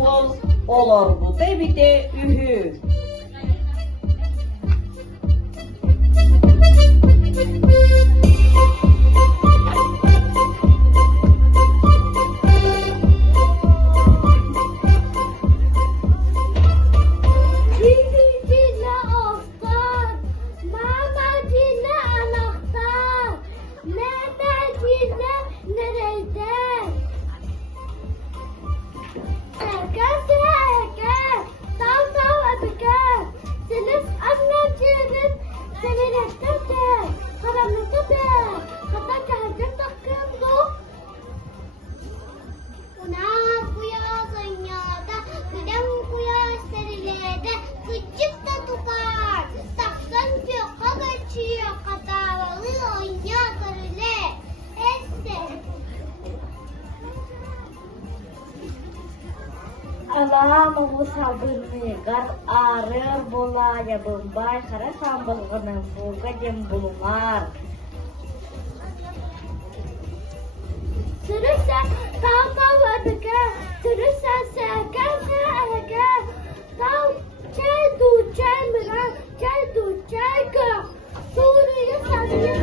tuğul olur bu tebite ühü. Alamı sabırını gar ağrır bolaya bombay kara sambılgının buğga dem bulungar. Sürüsen tavladıka, sürüsen seke, tav çay du çay mıran, çay du çay gö. Suriye sanıyor.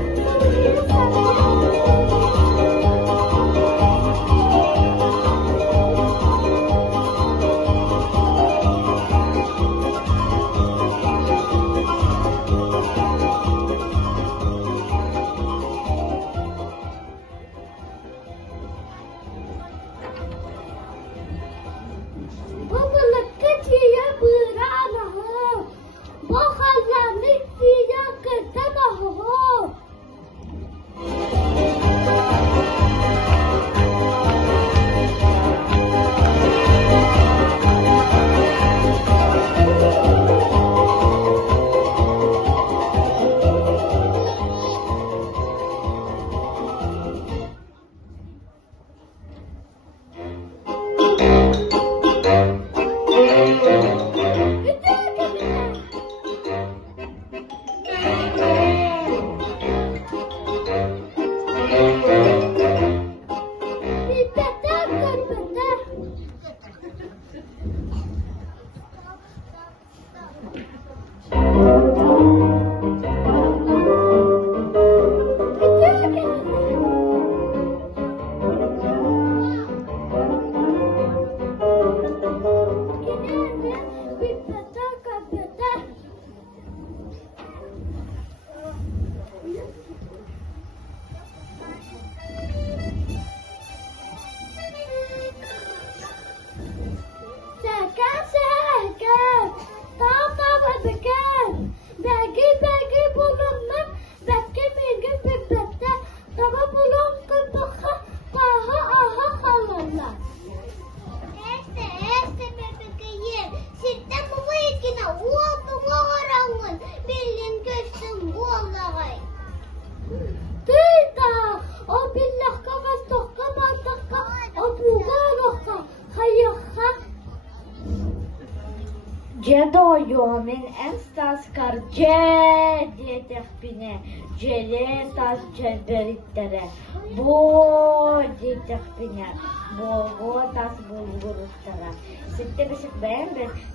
Cedoyomen estas karce dietehpine cele tas cederitere bo dietehpine bo tas bulgurustara sitte bisik ben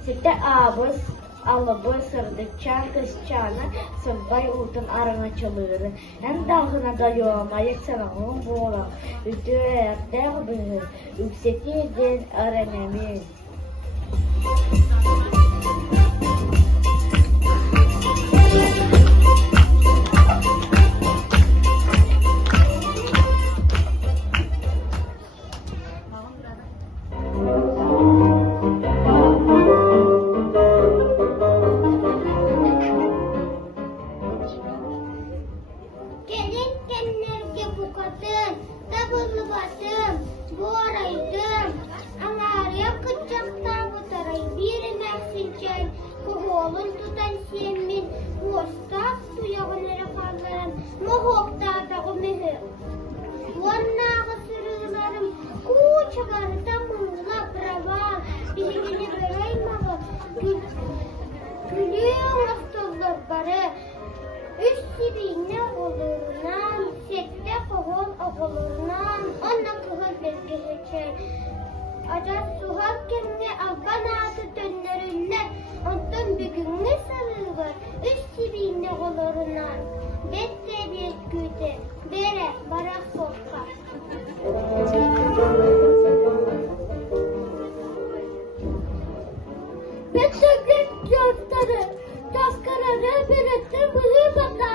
sitte abız alabı sırdıçan kısçana sıvay utun arana çalırı hem dağına da yoğama yeksanağın boğulan ütü erde bihir yükseti den aranemiz. Batım, bu araydım, anarya kıçım. Туған кемне алған аты төнлерінен, онтон бүгінгі сарылар, үш сибейні қолырынан. Бетте бет күті, бере барақ соққа. Беттегін жортары, таскарары беретті бұлы бата.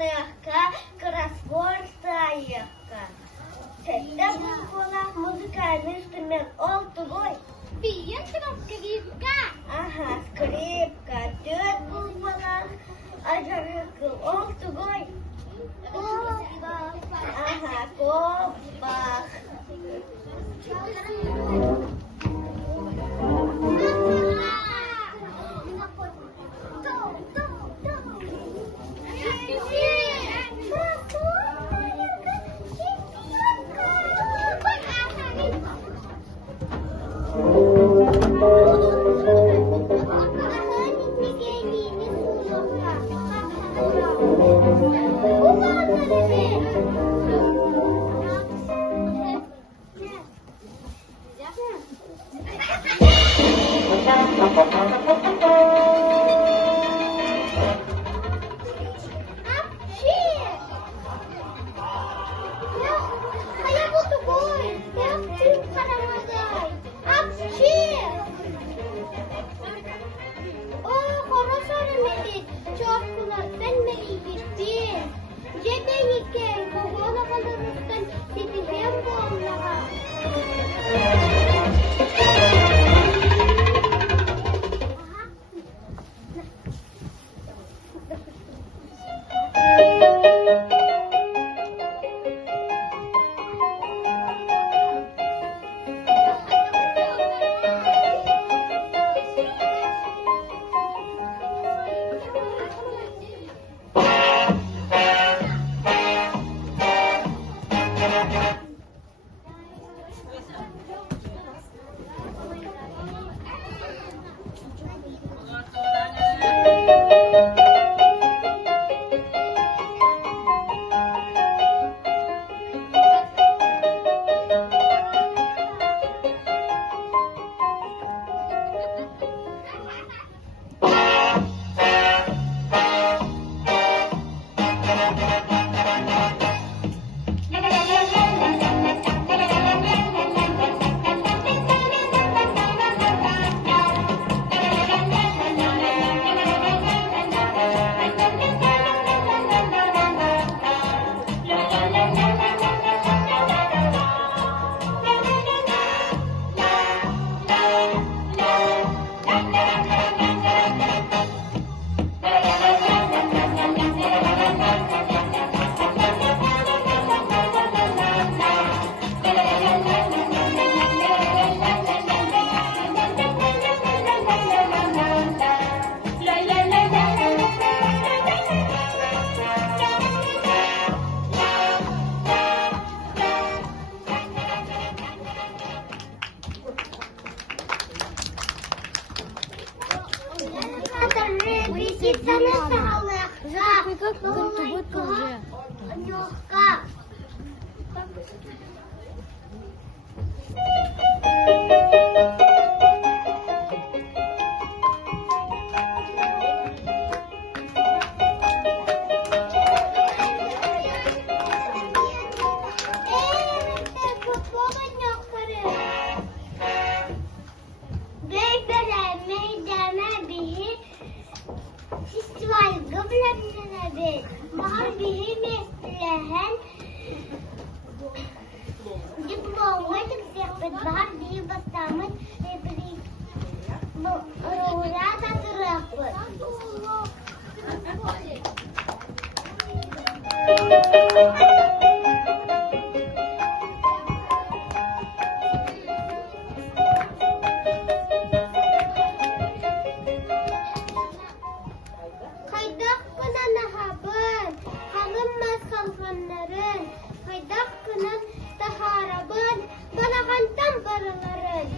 Легка, кроссворд легка. Это была музыкальный инструмент. Он тугой. Пиенка, скрипка. Ага, скрипка. Тут была, а жарка. Он тугой. Ага, колпак. белән бар биһиме ләһән дипломы тексты бар бии бастамын Рурада тырапы. Хайдақ кынан аһабын, халынмас халғанларын, хайдақ кынан тахарабын, балағантан барыларын.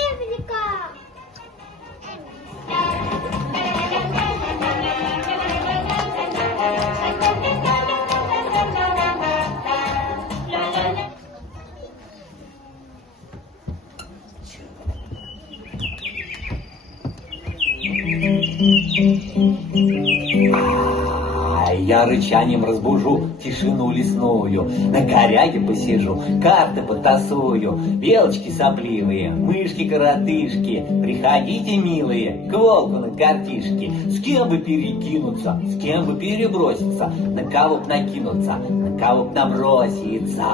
Эврика! Я рычанием разбужу тишину лесную, на коряге посижу, карты потасую, белочки сопливые, мышки-коротышки, приходите, милые, к волку на картишки, с кем бы перекинуться, с кем бы переброситься, на кого б накинуться, на кого б наброситься.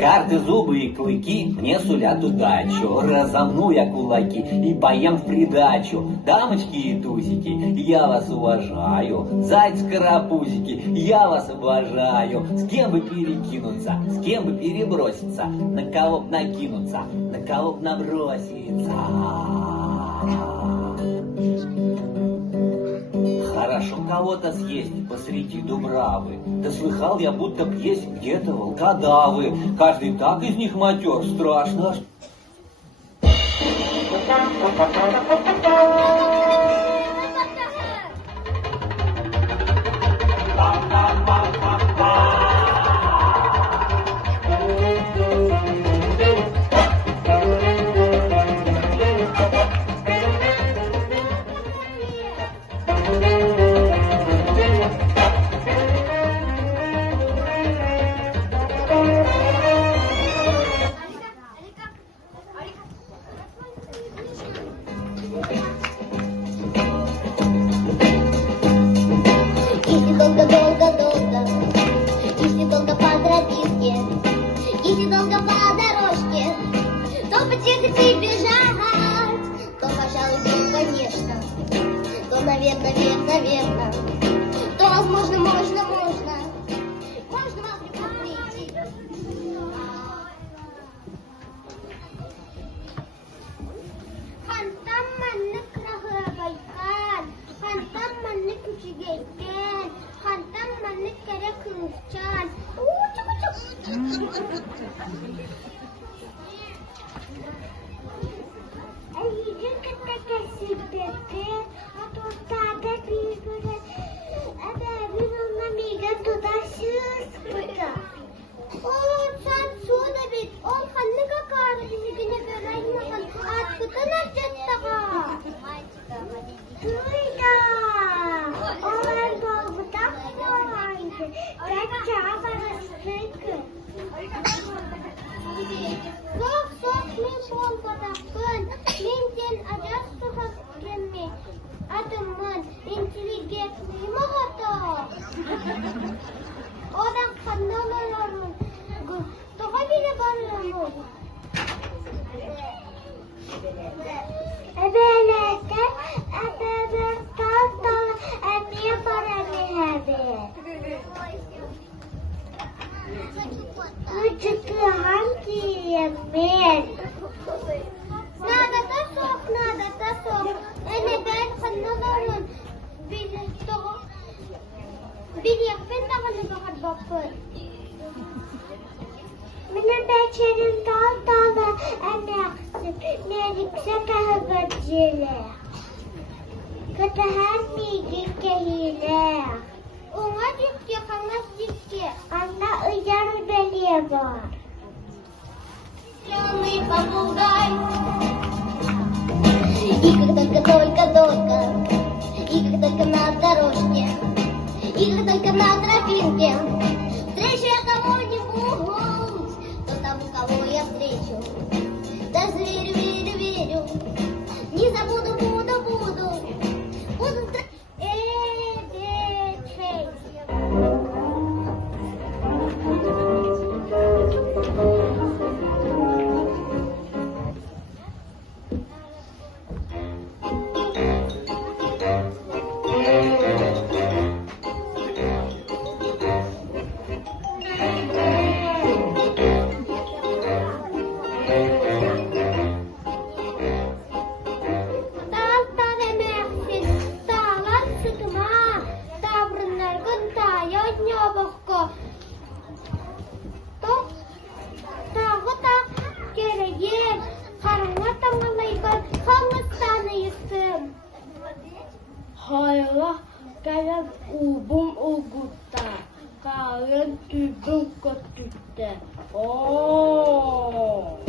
Карты, зубы и клыки мне сулят удачу. Разомну я кулаки и поем в придачу. Дамочки и тузики, я вас уважаю. Зайцы-карапузики, я вас обожаю. С кем бы перекинуться, с кем бы переброситься, на кого б накинуться, на кого б наброситься. Хорошо кого-то съесть посреди дубравы. Да слыхал я, будто б есть где-то волкодавы. Каждый так из них матер, страшно. Если долго-долго-долго, если долго по тропинке, если долго по дорожке, то потихо бежать, то, пожалуй, ну, конечно, то, наверное, то, возможно, можно вас прийти. Хантам манны крагы байкан, хантам манны күчегейкен, хантам манны кәрі кылчан. Әйгін кітті кәсіпті, атортада бейбірі, әбәбін олна мейгін тудасыз бұта. Ол сан суда бит, ол ханны какары бізігіне бәраймаған атқытын ажаттаға. Күйда, олар болбытақ болайды, кәтчаға барыстықы. Соқ-соқ мен болбадақпын, мен сен ажат сұғыз кеме. Адымын, интеллигентный мағата. Одан қандаларарын, тоға беле барырын. Әбәләді, әбәбір тал-талы, әме бар әме әбе. Күчікіған кейемен. Надо тасоқ. Әне бәл қандаларын, Bilekten dağını bakar bakır. Benim beçerim dal-dalı əməqsib, meliksə qəhbətcilə. Qıtəhər miygi kehilə. Ona dikki, qanaz dikki. Anda ıyar bəliyə var. Зеленый попугай. И как только, и как только на дорожке, и как только на тропинке встречу я кого-нибудь, то того, кого я встречу, да зверь, Hayra gelen ubum ulgutta. Karen tübüm kötükte. Oo.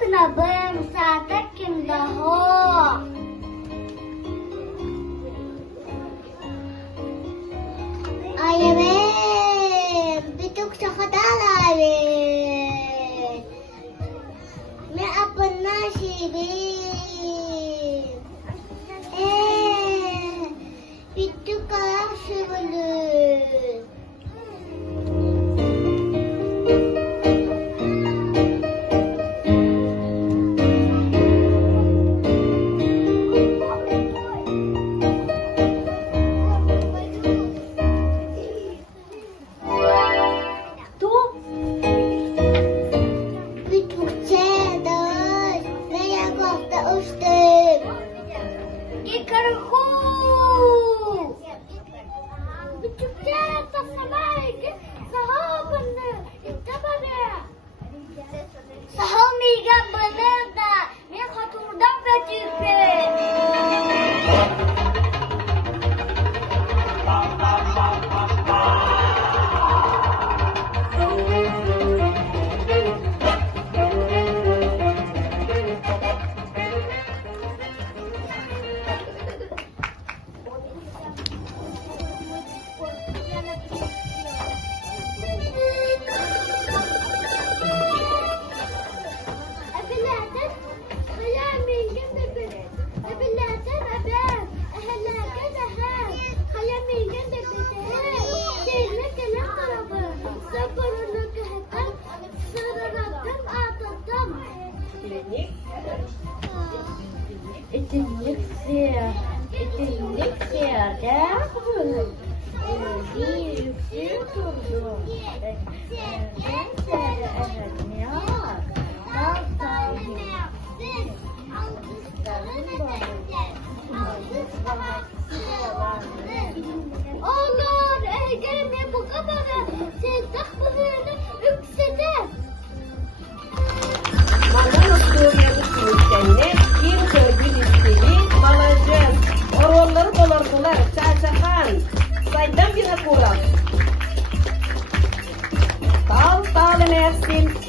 Kenapa saat kim daho? Ayah bituk sakadala me apa nasi bituk kalah sebelum.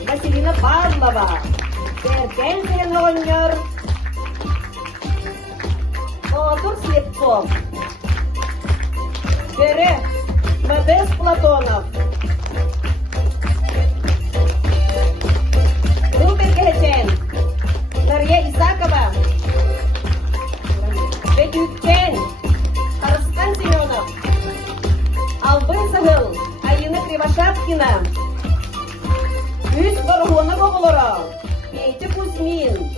Василина Павлова, Теркенция номер, Фотор Слепцов, Берег, Модест Платонов, Рубин Гехетен, Дарья Исакова, Бетюктен, Арстан Семенов, Албын Сагыл, Алина Кривошапкина, Üç Горгона Гоголора, Петя Кузьмин,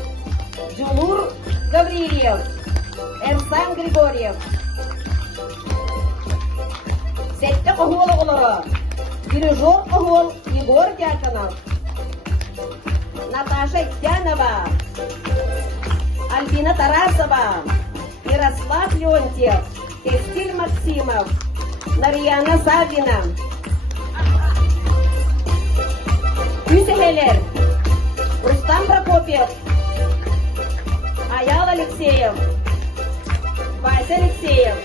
Джулур Гавриев, Эрсан Григорьев, Сетте Когол Оголора, Дирижер Когол Егор Дьяконов, Наташа Тянова, Альбина Тарасова, Ярослав Леонтьев, Текстиль Максимов, Нарьяна Савина, Юсехелер, Рустам Прокопьев, Аял Алексеев, Вася Алексеев,